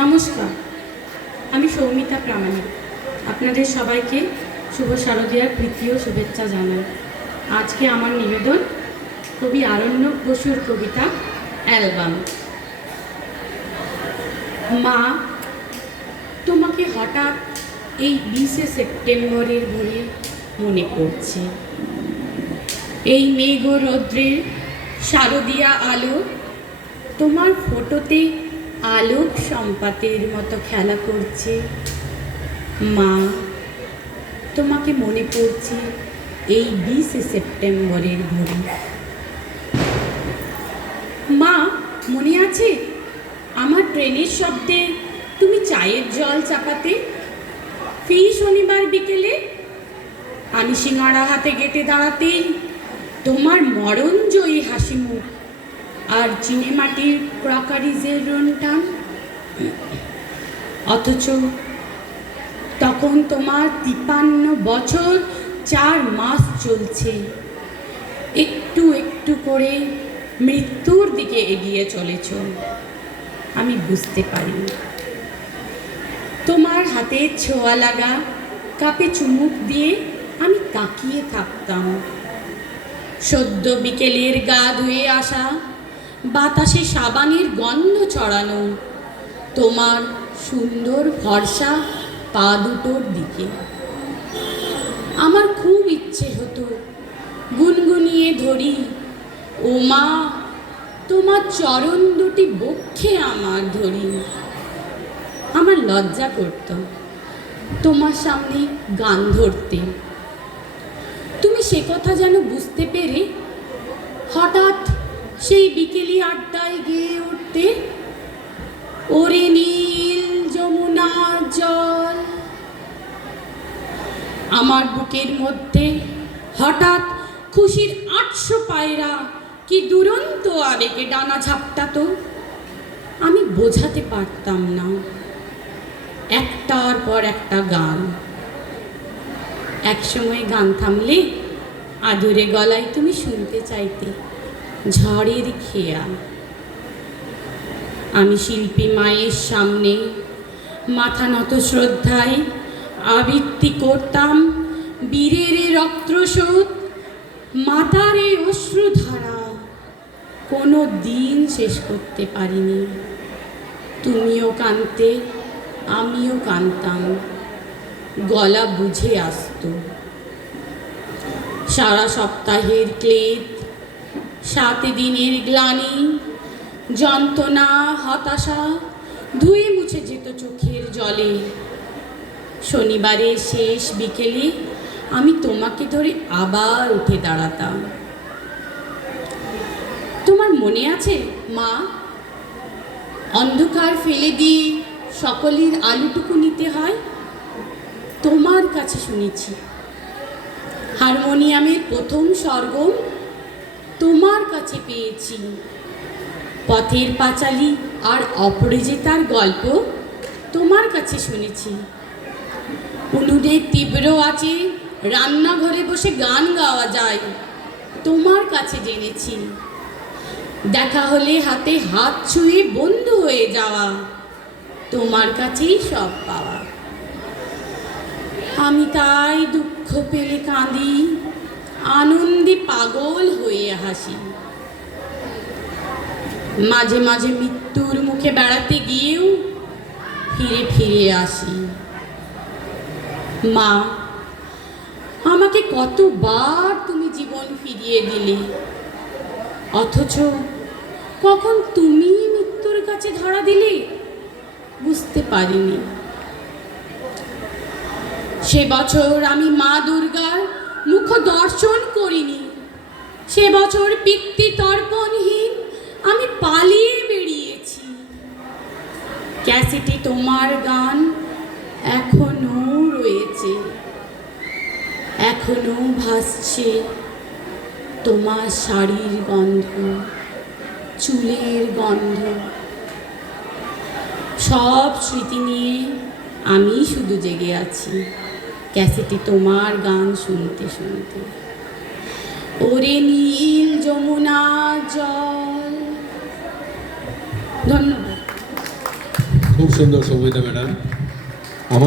নমস্কার, আমি সৌমিতা প্রামাণিক। আপনাদের সবাইকে শুভ শারদীয়ার প্রীতি ও শুভেচ্ছা জানাই। আজকে আমার নিবেদন কবি আরণ্যক বসুর কবিতা অ্যালবাম। মা, তোমাকে হঠাৎ এই 20শে সেপ্টেম্বরের ভোরে মনে পড়ছে। এই মেঘ ও রৌদ্রের শারদীয়া আলো তোমার ফটোতে আলোক সম্পাতের মতো খেলা করছে। মা, তোমাকে মনে পড়ছে এই 20শে সেপ্টেম্বরের ভোরে। মা, মনে আছে আমার ট্রেনের শব্দে তুমি চায়ের জল চাপাতে? ফি শনিবার বিকেলে আমি সিঙ্গাড়া হাতে গেটে দাঁড়াতেই তোমার মরণজয়ী হাসি মুখ আর চিনেমাটির ক্রকারিজের রনটান। অথচ তখন তোমার 53 বছর 4 মাস চলছে। একটু একটু করে মৃত্যুর দিকে এগিয়ে চলেছ। আমি বুঝতে পারি। তোমার হাতে ছোঁয়া লাগা কাপে চুমুক দিয়ে আমি তাকিয়ে থাকতাম। সদ্য বিকেলের গা ধুয়ে আসা বাতাসে সাবানের গন্ধ ছড়ানো তোমার সুন্দর ফর্সা পা দুটোর দিকে। আমার খুব ইচ্ছে হতো গুনগুনিয়ে ধরি, ও মা, তোমার চরণ দুটি বক্ষে আমার ধরি। আমার লজ্জা করত তোমার সামনে গান ধরতে। তুমি সে কথা যেন বুঝতে পেরে হঠাৎ সেই বিকেলি আড্ডায় গেয়ে উঠতে, ওরে নীল যমুনার জল। আমার বুকের মধ্যে হঠাৎ খুশির 800 পায়রা কি দুরন্ত আবেগে ডানা ঝাপটাতো। আমি বোঝাতে পারতাম না। একটার পর একটা গান। একসময় গান থামলে আদুরে গলায় তুমি শুনতে চাইতে ঝড়ের খেয়া। আমি শিল্পী মায়ের সামনে মাথা নত শ্রদ্ধায় আবৃত্তি করতাম বীরের রক্তস্রোত, মাতারে অশ্রুধারা। কোনো দিন শেষ করতে পারিনি। তুমিও কাঁদতে, আমিও কাঁদতাম। গলা বুঝে আসতো। সারা সপ্তাহের ক্লেদ, 7 দিনের গ্লানি, যন্ত্রণা, হতাশা ধুয়ে মুছে যেত চোখের জলে। শনিবারের শেষ বিকেলে আমি তোমাকে ধরে আবার উঠে দাঁড়াতাম। তোমার মনে আছে মা, অন্ধকার ফেলে দিয়ে সকলের আলোটুকু নিতে হয়? তোমার কাছে শুনেছি। হারমোনিয়ামের প্রথম সরগম তোমার কাছে পেয়েছি। পথের পাঁচালী আর অপরাজিতার গল্প তোমার কাছে শুনেছি। উনুনের তীব্র আঁচে রান্নাঘরে বসে গান গাওয়া যায় তোমার কাছে জেনেছি। দেখা হলে হাতে হাত ছুঁয়ে বন্ধু হয়ে যাওয়া তোমার কাছেই সব পাওয়া। আমি তাই দুঃখ পেলে কাঁদি, আনন্দে পাগল হয়ে হাসি। মাঝে মাঝে মৃত্যুর মুখে বেড়াতে গিয়েও ফিরে ফিরে আসি। মা, আমাকে কতবার তুমি জীবন ফিরিয়ে দিলে, অথচ কখন তুমি মৃত্যুর কাছে ধরা দিলে বুঝতে পারিনি। সে বছর আমি মা দুর্গার মুখ দর্শন করিনি। সে বছর পিতৃতর্পণহীন আমি পালিয়ে বেরিয়েছি। ক্যাসেটে তোমার গান এখনো রয়েছে, এখনো ভাসছে তোমার শাড়ির গন্ধ, চুলের গন্ধ। সব স্মৃতি নিয়ে আমি শুধু জেগে আছি ক্যাসেটে তোমার গান শুনতে শুনতে। ওরে নীল যমুনা জল। ধন্যবাদ। খুব সুন্দর সঙ্গীতা ম্যাডাম।